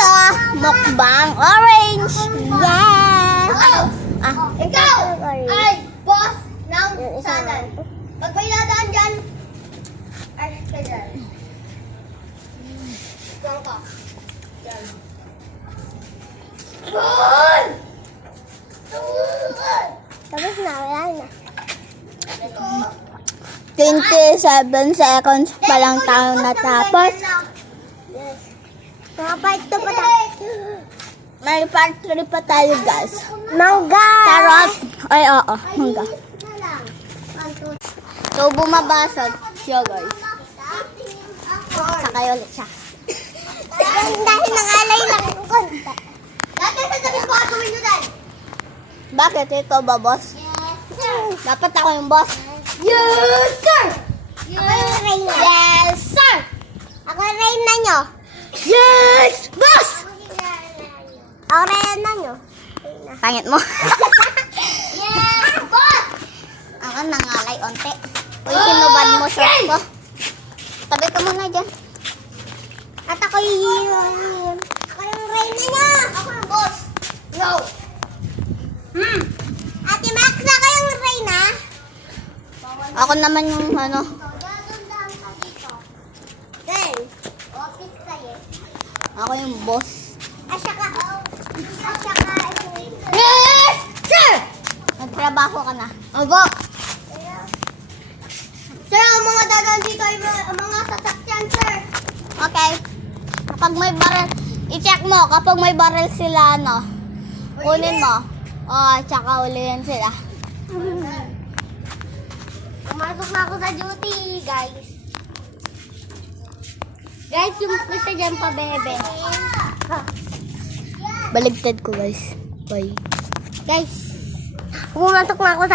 ito, mukbang orange. Yes! Ikaw ay boss ng sanan. Pag may dadaan dyan, ay ka dyan. Diyan ka. Dyan. Good! Tapos na, wala na. 27 seconds pa lang tayo natapos. Mga part 2 pa tayo. May part 3 pa tayo, guys. Mangga! Carrot. Ay, oo, mangga. So, bumabasag siya, guys. Sakay ulit siya. Dahil nangalay lang ang konta. Dati sasabihin ko gawin nyo dahil. Bakit? Ito ba, boss? Dapat ako yung boss. Yes, sir! Ako yung reyna. Yes, sir! Ako yung reyna nyo. Yes, boss! Ako reyna nyo. Pangit mo. Yes, boss! Ako nangalay onte. Uy, sinubad mo short ko. Tabi ka muna dyan. At ako yung reyna nyo. Ako yung boss. No. Ate Max, ako yung reyna. Ako naman yung ano. Then, office kayo. Ako yung boss. At saka, Yes, sir! Nagtrabaho ka na. Opo. Sir, ang mga dadaan dito ay mga sasakyan, sir. Okay. Kapag may barrel, i-check mo. Kapag may barrel sila, ano, kunin mo. Tsaka ulihin sila. Pumasok na ako sa duty, guys. Guys, yung isa dyan pa, bebe. Baligtad ko, guys. Bye. Guys, pumasok na ako sa